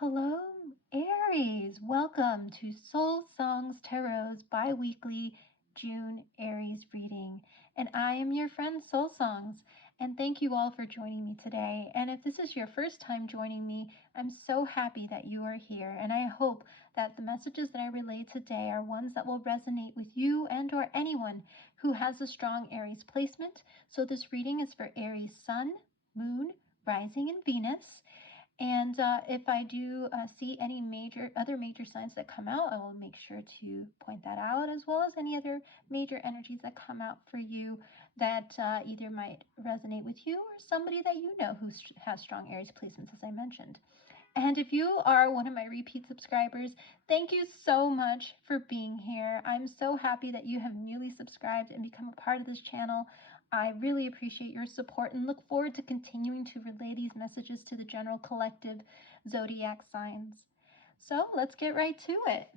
Hello, Aries. Welcome to Soul Songs Tarot's bi-weekly June Aries reading. And I am your friend Soul Songs. And thank you all for joining me today. And if this is your first time joining me, I'm so happy that you are here. And I hope that the messages that I relay today are ones that will resonate with you and or anyone who has a strong Aries placement. So this reading is for Aries Sun, Moon, Rising, and Venus. And if I do see any other major signs that come out, I will make sure to point that out, as well as any other major energies that come out for you that either might resonate with you or somebody that you know who has strong Aries placements, as I mentioned. And if you are one of my repeat subscribers, thank you so much for being here. I'm so happy that you have newly subscribed and become a part of this channel. I really appreciate your support and look forward to continuing to relay these messages to the general collective zodiac signs. So let's get right to it.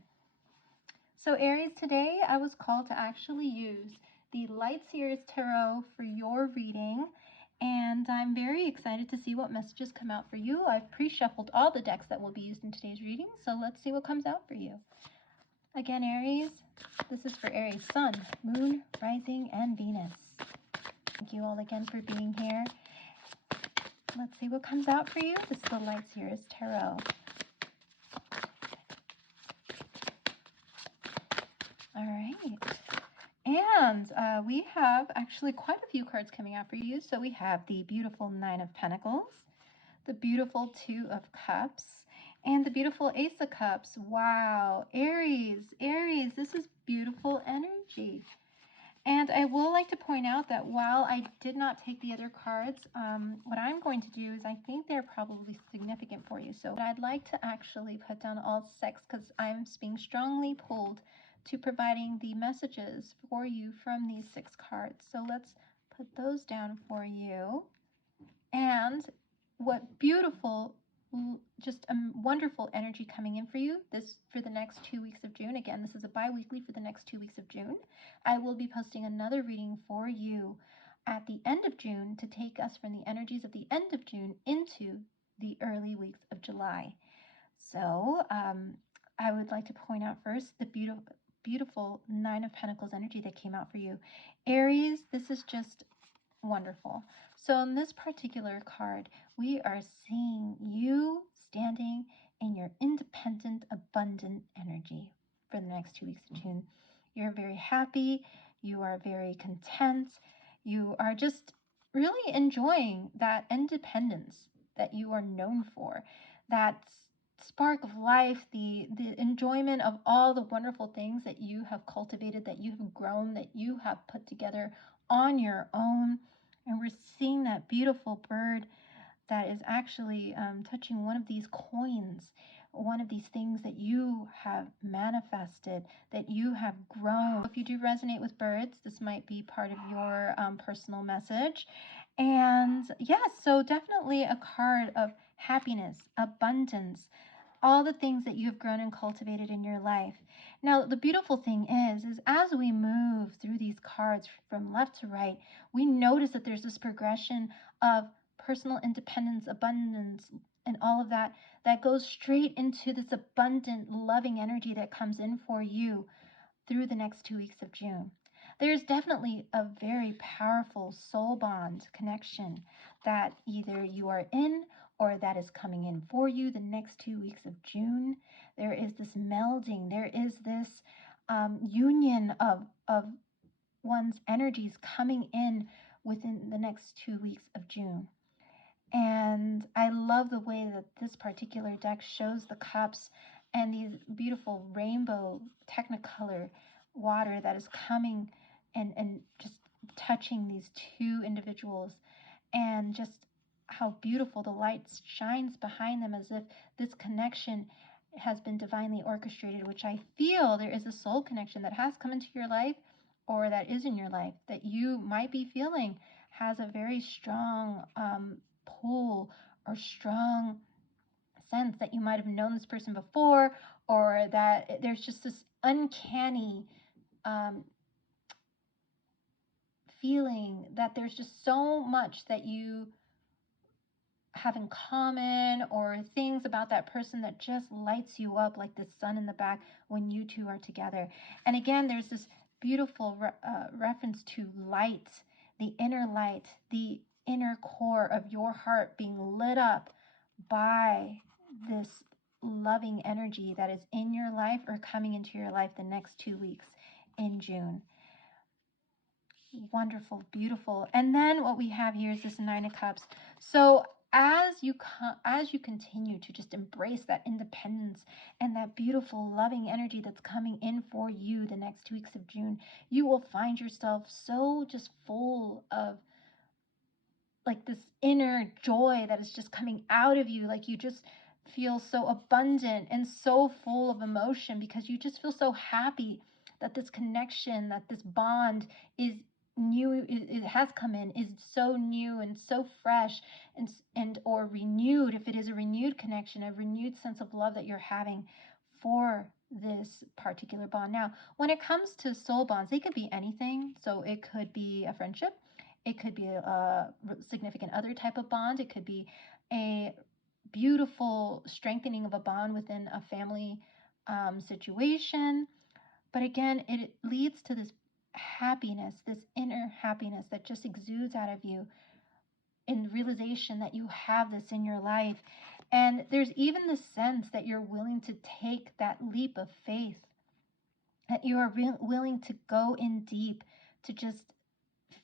So Aries, today I was called to actually use the Light Series Tarot for your reading, and I'm very excited to see what messages come out for you. I've pre-shuffled all the decks that will be used in today's reading, so let's see what comes out for you. Again, Aries, this is for Aries Sun, Moon, Rising, and Venus. Thank you all again for being here. Let's see what comes out for you. This is the Light Series Tarot. All right. And we have actually quite a few cards coming out for you. So we have the beautiful Nine of Pentacles, the beautiful Two of Cups, and the beautiful Ace of Cups. Wow, Aries, this is beautiful energy. And I will like to point out that while I did not take the other cards, what I'm going to do is I think they're probably significant for you. So I'd like to actually put down all six because I'm being strongly pulled to providing the messages for you from these six cards. So let's put those down for you. And what beautiful, just a wonderful energy coming in for you this for the next 2 weeks of June. Again, this is a bi-weekly for the next 2 weeks of June. I will be posting another reading for you at the end of June to take us from the energies of the end of June into the early weeks of July. So I would like to point out first the beautiful Nine of Pentacles energy that came out for you. Aries, this is just wonderful. So in this particular card, we are seeing you standing in your independent, abundant energy for the next 2 weeks of June. You're very happy. You are very content. You are just really enjoying that independence that you are known for, that spark of life, the enjoyment of all the wonderful things that you have cultivated, that you have grown, that you have put together on your own. And we're seeing that beautiful bird that is actually touching one of these coins, one of these things that you have manifested, that you have grown. If you do resonate with birds, this might be part of your personal message. And yes, so definitely a card of happiness, abundance, all the things that you have grown and cultivated in your life. Now, the beautiful thing is as we move through these cards from left to right, we notice that there's this progression of personal independence, abundance, and all of that that goes straight into this abundant, loving energy that comes in for you through the next 2 weeks of June. There's definitely a very powerful soul bond connection that either you are in or that is coming in for you the next 2 weeks of June. There is this melding. There is this union of one's energies coming in within the next 2 weeks of June. And I love the way that this particular deck shows the cups and these beautiful rainbow technicolor water that is coming and just touching these two individuals, and just how beautiful the light shines behind them, as if this connection has been divinely orchestrated, which I feel there is a soul connection that has come into your life, or that is in your life, that you might be feeling has a very strong pull or strong sense that you might have known this person before, or that there's just this uncanny feeling that there's just so much that you have in common, or things about that person that just lights you up like the sun in the back when you two are together. And again, there's this beautiful reference to light, the inner core of your heart being lit up by this loving energy that is in your life or coming into your life the next 2 weeks in June. Wonderful, beautiful. And then what we have here is this Nine of Cups. So as you continue to just embrace that independence and that beautiful loving energy that's coming in for you the next 2 weeks of June, you will find yourself so just full of like this inner joy that is just coming out of you. Like you just feel so abundant and so full of emotion because you just feel so happy that this connection, that this bond is new, it has come in, is so new and so fresh and or renewed. If it is a renewed connection, a renewed sense of love that you're having for this particular bond. Now, when it comes to soul bonds, they could be anything. So it could be a friendship, it could be a significant other type of bond. It could be a beautiful strengthening of a bond within a family situation. But again, it leads to this happiness, this inner happiness that just exudes out of you in realization that you have this in your life. And there's even the sense that you're willing to take that leap of faith, that you are willing to go in deep, to just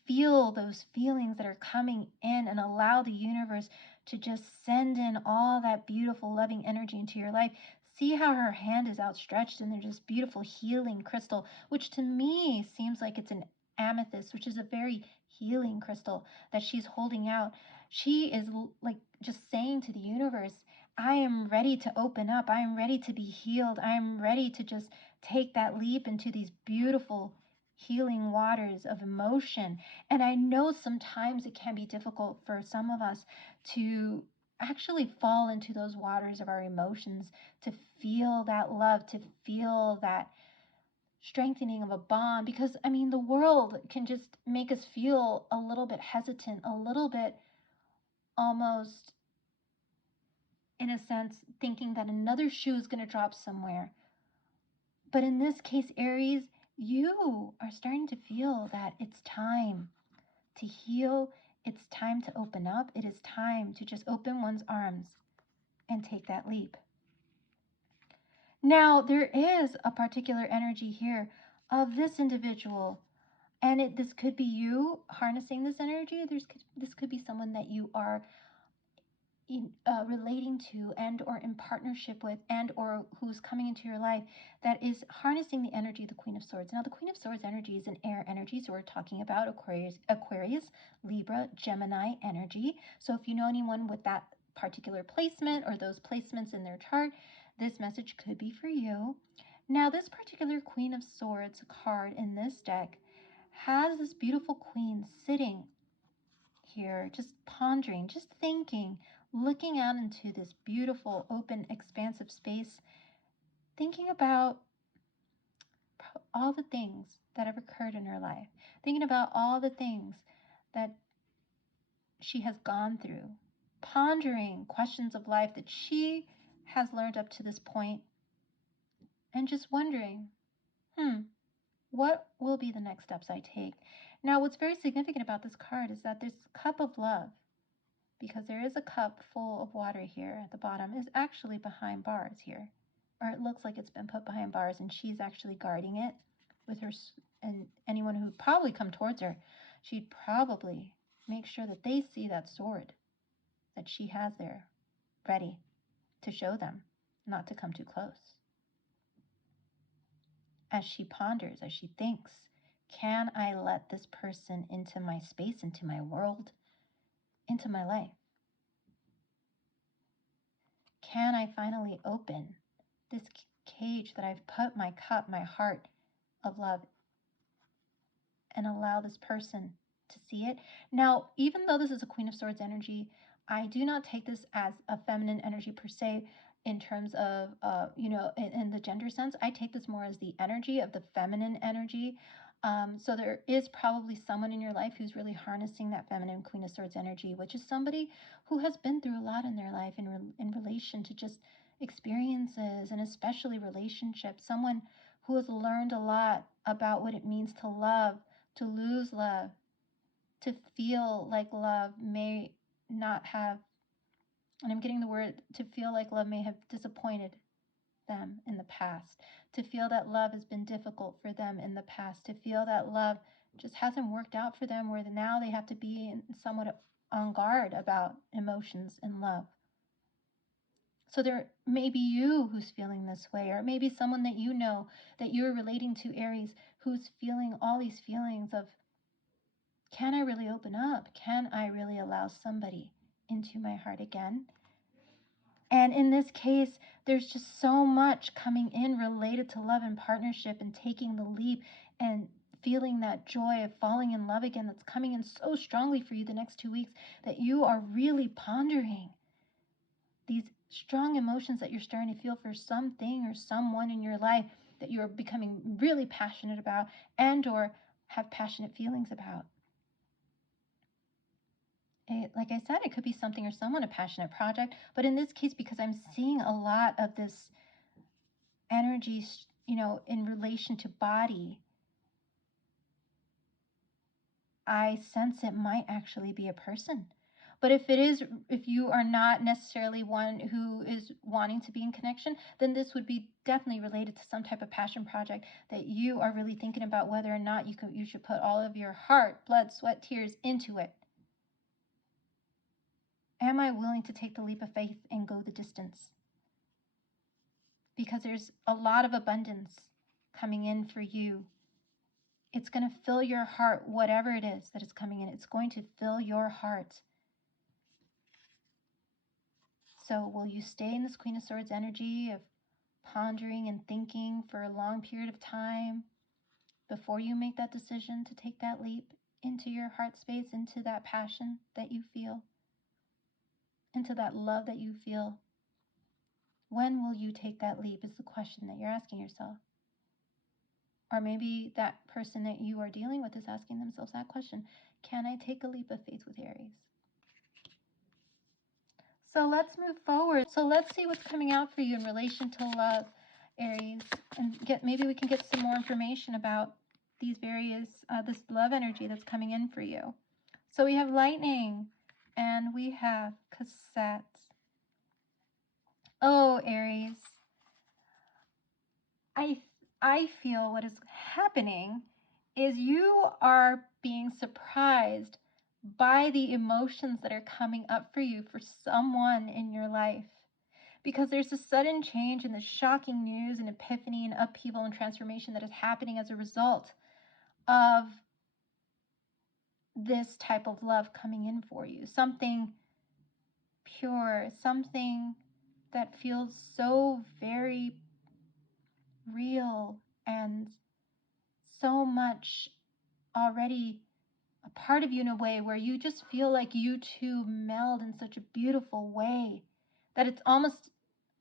feel those feelings that are coming in and allow the universe to just send in all that beautiful loving energy into your life. See how her hand is outstretched and there's this beautiful healing crystal, which to me seems like it's an amethyst, which is a very healing crystal that she's holding out. She is like just saying to the universe, I am ready to open up. I am ready to be healed. I am ready to just take that leap into these beautiful healing waters of emotion. And I know sometimes it can be difficult for some of us to actually fall into those waters of our emotions, to feel that love, to feel that strengthening of a bond. Because, I mean, the world can just make us feel a little bit hesitant, a little bit almost, in a sense, thinking that another shoe is going to drop somewhere. But in this case, Aries, you are starting to feel that it's time to heal. It's time to open up. It is time to just open one's arms and take that leap. Now, there is a particular energy here of this individual, and this could be you harnessing this energy. This could be someone that you are relating to and or in partnership with and or who's coming into your life that is harnessing the energy of the Queen of Swords. Now, the Queen of Swords energy is an air energy, so we're talking about Aquarius, Libra, Gemini energy. So if you know anyone with that particular placement or those placements in their chart, this message could be for you. Now, this particular Queen of Swords card in this deck has this beautiful queen sitting here, just pondering, just thinking, looking out into this beautiful, open, expansive space, thinking about all the things that have occurred in her life, thinking about all the things that she has gone through, pondering questions of life that she has learned up to this point, and just wondering, what will be the next steps I take? Now, what's very significant about this card is that this cup of love, because there is a cup full of water here at the bottom, is actually behind bars here. Or it looks like it's been put behind bars and she's actually guarding it with her, and anyone who would probably come towards her, she'd probably make sure that they see that sword that she has there ready to show them not to come too close. As she ponders, as she thinks, can I let this person into my space, into my world, into my life? Can I finally open this cage that I've put my cup, my heart of love, and allow this person to see it? Now, even though this is a Queen of Swords energy, I do not take this as a feminine energy per se in terms of, in the gender sense. I take this more as the energy of the feminine energy So there is probably someone in your life who's really harnessing that feminine Queen of Swords energy, which is somebody who has been through a lot in their life in relation to just experiences and especially relationships. Someone who has learned a lot about what it means to love, to lose love, to feel like love may not have, and I'm getting the word, to feel like love may have disappointed them in the past, to feel that love has been difficult for them in the past, to feel that love just hasn't worked out for them, where now they have to be somewhat on guard about emotions and love. So there may be you who's feeling this way, or maybe someone that you know that you're relating to, Aries, who's feeling all these feelings of, can I really open up? Can I really allow somebody into my heart again? And in this case, there's just so much coming in related to love and partnership and taking the leap and feeling that joy of falling in love again that's coming in so strongly for you the next 2 weeks, that you are really pondering these strong emotions that you're starting to feel for something or someone in your life that you're becoming really passionate about and or have passionate feelings about. Like I said, it could be something or someone, a passionate project, but in this case, because I'm seeing a lot of this energy, in relation to body, I sense it might actually be a person. But if you are not necessarily one who is wanting to be in connection, then this would be definitely related to some type of passion project that you are really thinking about whether or not you should put all of your heart, blood, sweat, tears into it. Am I willing to take the leap of faith and go the distance? Because there's a lot of abundance coming in for you. It's going to fill your heart, whatever it is that is coming in. It's going to fill your heart. So will you stay in this Queen of Swords energy of pondering and thinking for a long period of time before you make that decision to take that leap into your heart space, into that passion that you feel, into that love that you feel? When will you take that leap is the question that you're asking yourself. Or maybe that person that you are dealing with is asking themselves that question. Can I take a leap of faith with Aries? So let's move forward. So let's see what's coming out for you in relation to love, Aries, and maybe we can get some more information about these various, this love energy that's coming in for you. So we have lightning and we have cassette. Oh, Aries, I feel what is happening is you are being surprised by the emotions that are coming up for you for someone in your life. Because there's a sudden change in the shocking news and epiphany and upheaval and transformation that is happening as a result of this type of love coming in for you. Something pure, something that feels so very real and so much already a part of you in a way where you just feel like you two meld in such a beautiful way that it's almost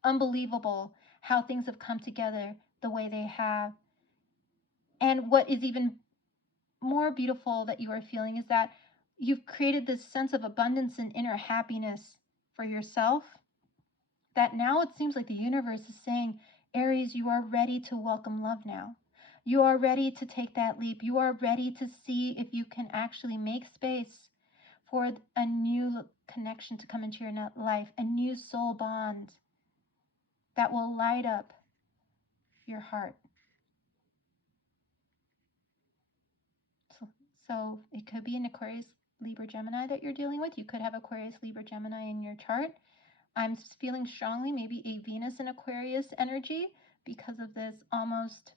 unbelievable how things have come together the way they have. And what is even more beautiful that you are feeling is that you've created this sense of abundance and inner happiness for yourself, that now it seems like the universe is saying, Aries, you are ready to welcome love now. You are ready to take that leap. You are ready to see if you can actually make space for a new connection to come into your life, a new soul bond that will light up your heart. So it could be an Aquarius, Libra, Gemini that you're dealing with. You could have Aquarius, Libra, Gemini in your chart. I'm feeling strongly maybe a Venus in Aquarius energy because of this almost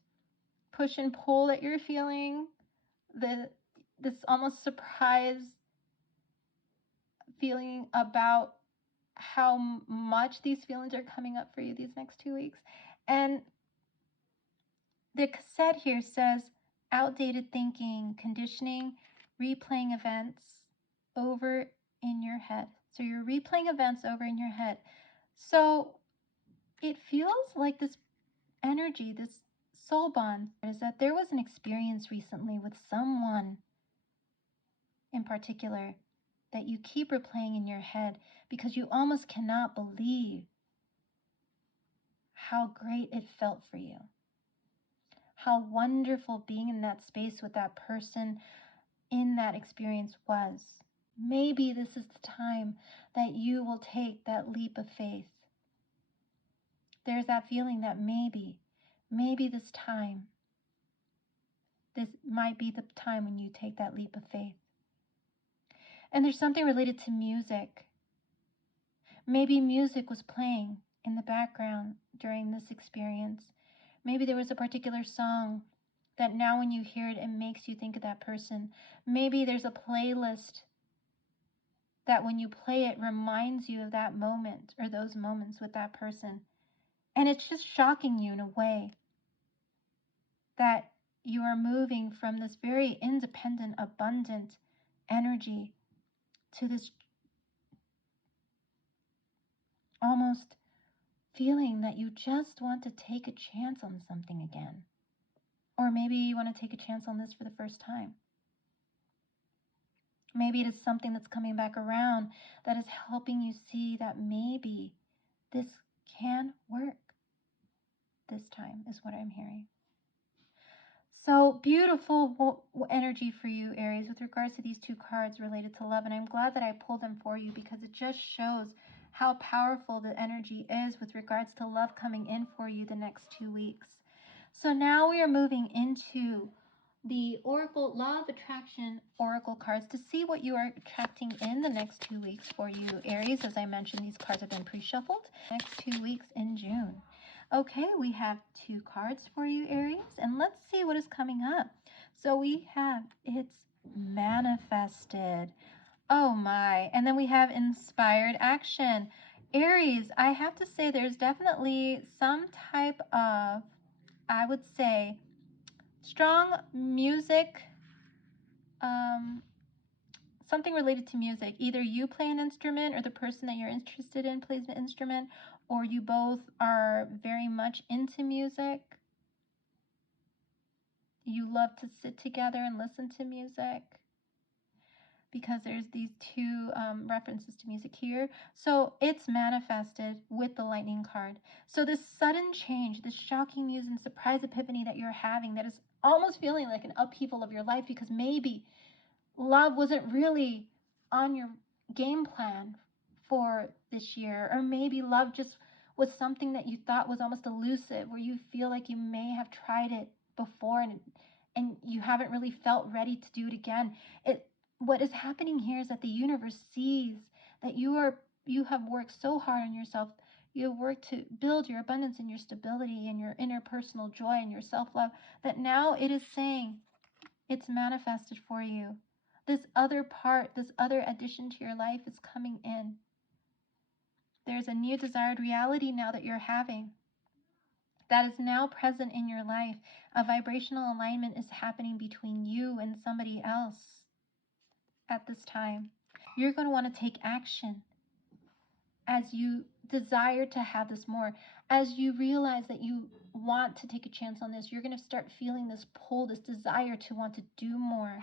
push and pull that you're feeling, this almost surprise feeling about how much these feelings are coming up for you these next 2 weeks. And the cassette here says outdated thinking, conditioning, replaying events over in your head. So you're replaying events over in your head. So it feels like this energy, this soul bond is that there was an experience recently with someone in particular that you keep replaying in your head because you almost cannot believe how great it felt for you. How wonderful being in that space with that person in that experience was. Maybe this is the time that you will take that leap of faith. There's that feeling that maybe this might be the time when you take that leap of faith. And there's something related to music. Maybe music was playing in the background during this experience. Maybe there was a particular song that now when you hear it, it makes you think of that person. Maybe there's a playlist that when you play it reminds you of that moment or those moments with that person. And it's just shocking you in a way that you are moving from this very independent, abundant energy to this almost feeling that you just want to take a chance on something again. Or maybe you want to take a chance on this for the first time. Maybe it is something that's coming back around that is helping you see that maybe this can work this time, is what I'm hearing. So beautiful energy for you, Aries, with regards to these two cards related to love. And I'm glad that I pulled them for you because it just shows how powerful the energy is with regards to love coming in for you the next 2 weeks. So now we are moving into the Oracle Law of Attraction Oracle cards to see what you are attracting in the next 2 weeks for you, Aries. As I mentioned, these cards have been pre-shuffled. Next 2 weeks in June. Okay, we have 2 cards for you, Aries, and let's see what is coming up. So we have, it's manifested. Oh my. And then we have inspired action. Aries, I have to say there's definitely some type of, I would say, strong music, something related to music. Either you play an instrument or the person that you're interested in plays an instrument, or you both are very much into music. You love to sit together and listen to music because there's these 2 references to music here. So it's manifested with the lightning card. So this sudden change, this shocking news and surprise epiphany that you're having that is almost feeling like an upheaval of your life because maybe love wasn't really on your game plan for this year, or maybe love just was something that you thought was almost elusive, where you feel like you may have tried it before and you haven't really felt ready to do it again. What is happening here is that the universe sees that you have worked so hard on yourself. You have worked to build your abundance and your stability and your interpersonal joy and your self-love, that now it is saying it's manifested for you. This other part, this other addition to your life is coming in. There's a new desired reality now that you're having that is now present in your life. A vibrational alignment is happening between you and somebody else at this time. You're going to want to take action as you desire to have this more. As you realize that you want to take a chance on this, you're going to start feeling this pull, this desire to want to do more.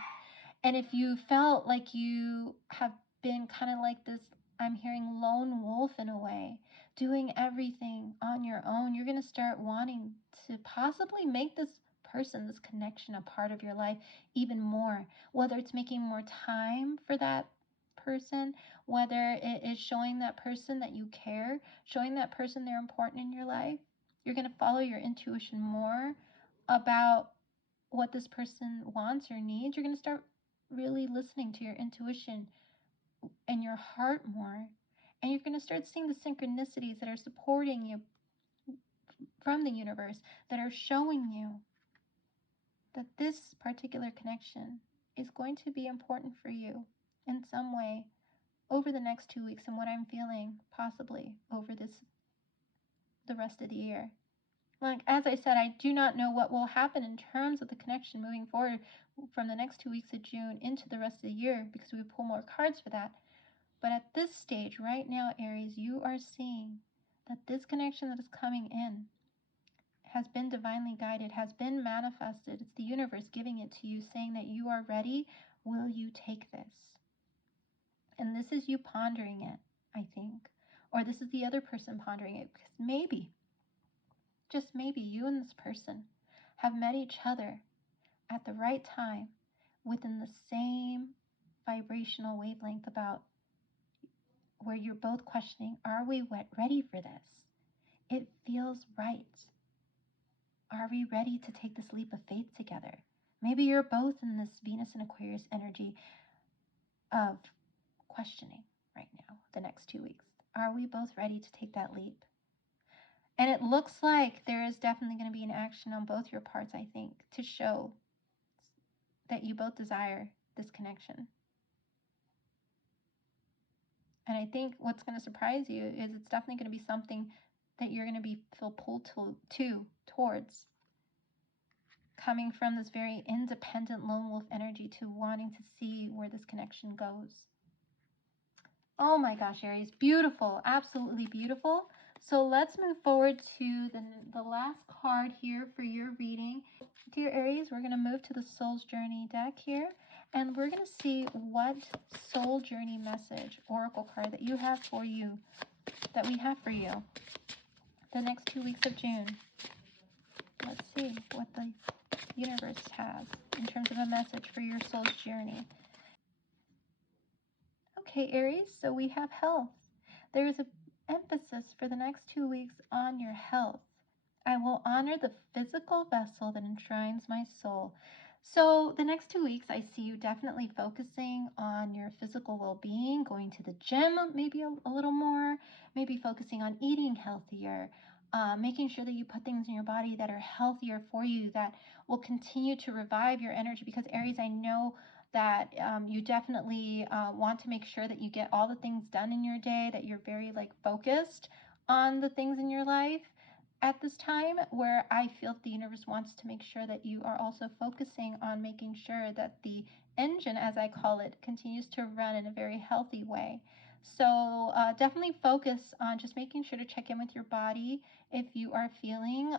And if you felt like you have been kind of like this, I'm hearing lone wolf in a way, doing everything on your own, you're going to start wanting to possibly make this person, this connection, a part of your life even more. Whether it's making more time for that person, whether it is showing that person that you care, showing that person they're important in your life, you're going to follow your intuition more about what this person wants or needs. You're going to start really listening to your intuition and your heart more. And you're going to start seeing the synchronicities that are supporting you from the universe, that are showing you that this particular connection is going to be important for you in some way over the next 2 weeks, and what I'm feeling possibly over the rest of the year. Like, as I said, I do not know what will happen in terms of the connection moving forward from the next 2 weeks of June into the rest of the year because we pull more cards for that. But at this stage, right now, Aries, you are seeing that this connection that is coming in has been divinely guided, has been manifested. It's the universe giving it to you, saying that you are ready. Will you take this? And this is you pondering it, I think. Or this is the other person pondering it, because maybe, just maybe, you and this person have met each other at the right time within the same vibrational wavelength, about where you're both questioning, are we ready for this? It feels right. Are we ready to take this leap of faith together? Maybe you're both in this Venus and Aquarius energy of questioning right now, the next 2 weeks. Are we both ready to take that leap? And it looks like there is definitely going to be an action on both your parts, I think, to show that you both desire this connection. And I think what's going to surprise you is it's definitely going to be something that you're going to feel pulled towards, coming from this very independent lone wolf energy to wanting to see where this connection goes. Oh my gosh, Aries, beautiful, absolutely beautiful. So let's move forward to the last card here for your reading. Dear Aries, we're going to move to the Soul's Journey deck here, and we're going to see what Soul Journey message, oracle card that you have for you, that we have for you the next 2 weeks of June. Let's see what the universe has in terms of a message for your soul's journey. Okay, Aries, so we have health. There is an emphasis for the next 2 weeks on your health. I will honor the physical vessel that enshrines my soul. So the next 2 weeks, I see you definitely focusing on your physical well-being, going to the gym maybe a little more, maybe focusing on eating healthier, making sure that you put things in your body that are healthier for you, that will continue to revive your energy. Because Aries, I know that you definitely want to make sure that you get all the things done in your day, that you're very focused on the things in your life at this time, where I feel the universe wants to make sure that you are also focusing on making sure that the engine, as I call it, continues to run in a very healthy way. So definitely focus on just making sure to check in with your body if you are feeling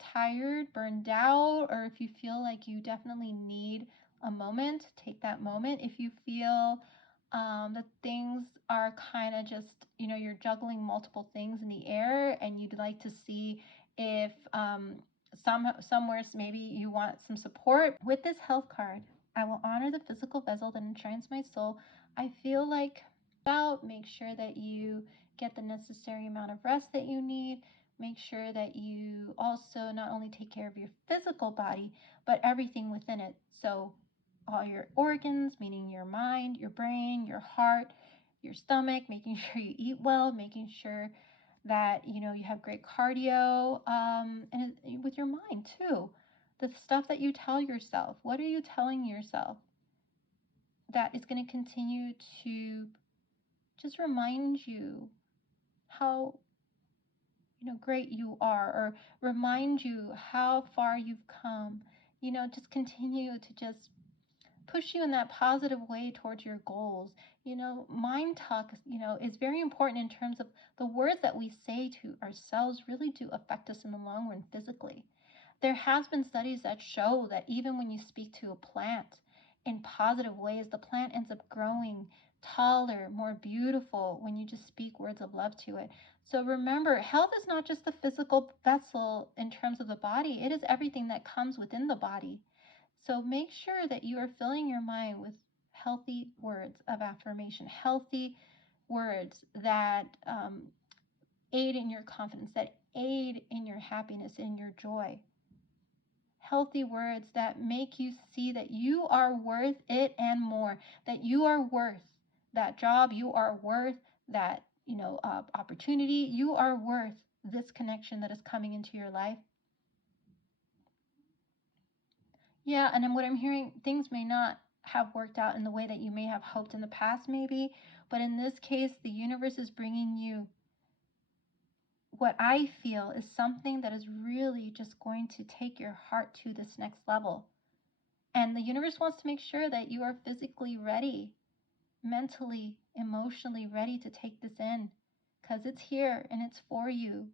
tired, burned out, or if you feel like you definitely need a moment, take that moment. If you feel that things are kind of just, you're juggling multiple things in the air, and you'd like to see if somewhere maybe you want some support with this health card. I will honor the physical vessel that enshrines my soul. I feel like make sure that you get the necessary amount of rest that you need. Make sure that you also not only take care of your physical body, but everything within it. So all your organs, meaning your mind, your brain, your heart, your stomach, making sure you eat well, making sure that you have great cardio, and with your mind too. The stuff that you tell yourself, what are you telling yourself that is going to continue to just remind you how great you are, or remind you how far you've come. Just continue to just push you in that positive way towards your goals. Mind talk, is very important in terms of the words that we say to ourselves really do affect us in the long run physically. There has been studies that show that even when you speak to a plant in positive ways, the plant ends up growing taller, more beautiful when you just speak words of love to it. So remember, health is not just the physical vessel in terms of the body, it is everything that comes within the body. So make sure that you are filling your mind with healthy words of affirmation, healthy words that aid in your confidence, that aid in your happiness, in your joy. Healthy words that make you see that you are worth it and more, that you are worth that job, you are worth that opportunity, you are worth this connection that is coming into your life. Yeah, and then what I'm hearing, things may not have worked out in the way that you may have hoped in the past, maybe, but in this case, the universe is bringing you what I feel is something that is really just going to take your heart to this next level. And the universe wants to make sure that you are physically ready, mentally, emotionally ready to take this in, because it's here and it's for you.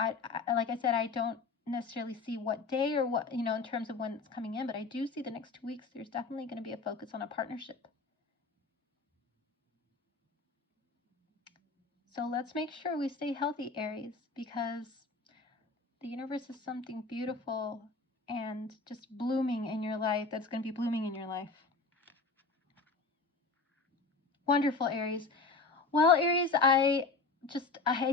Like I said, I don't necessarily see what day or what, in terms of when it's coming in, but I do see the next 2 weeks there's definitely going to be a focus on a partnership. So let's make sure we stay healthy, Aries, because the universe is something beautiful and just blooming in your life that's going to be blooming in your life. Wonderful, Aries. Well, Aries, I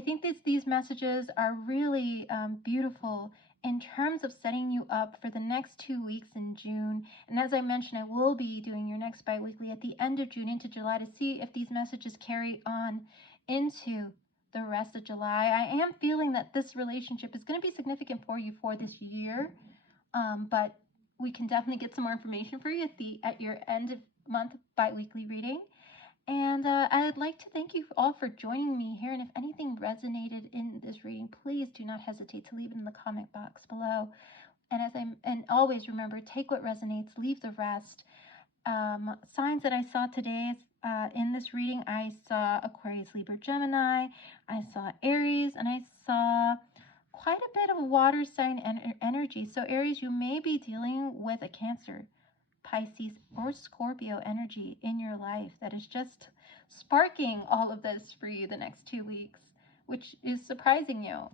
think these messages are really beautiful in terms of setting you up for the next 2 weeks in June. And as I mentioned, I will be doing your next biweekly at the end of June into July to see if these messages carry on into the rest of July. I am feeling that this relationship is going to be significant for you for this year, but we can definitely get some more information for you at your end of month biweekly reading. And I'd like to thank you all for joining me here. And if anything resonated in this reading, please do not hesitate to leave it in the comment box below. And always remember, take what resonates, leave the rest. Signs that I saw today in this reading, I saw Aquarius, Libra, Gemini. I saw Aries, and I saw quite a bit of water sign energy. So Aries, you may be dealing with a Cancer, Pisces, or Scorpio energy in your life that is just sparking all of this for you the next 2 weeks, which is surprising you.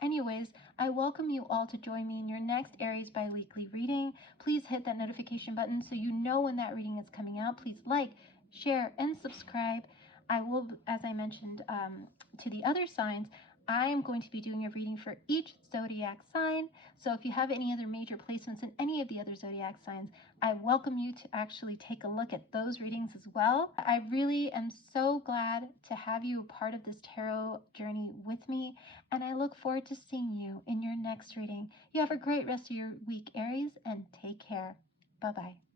Anyways, I welcome you all to join me in your next Aries bi-weekly reading. Please hit that notification button so you know when that reading is coming out. Please like, share, and subscribe. I will, as I mentioned to the other signs, I am going to be doing a reading for each zodiac sign. So if you have any other major placements in any of the other zodiac signs, I welcome you to actually take a look at those readings as well. I really am so glad to have you a part of this tarot journey with me, and I look forward to seeing you in your next reading. You have a great rest of your week, Aries, and take care. Bye-bye.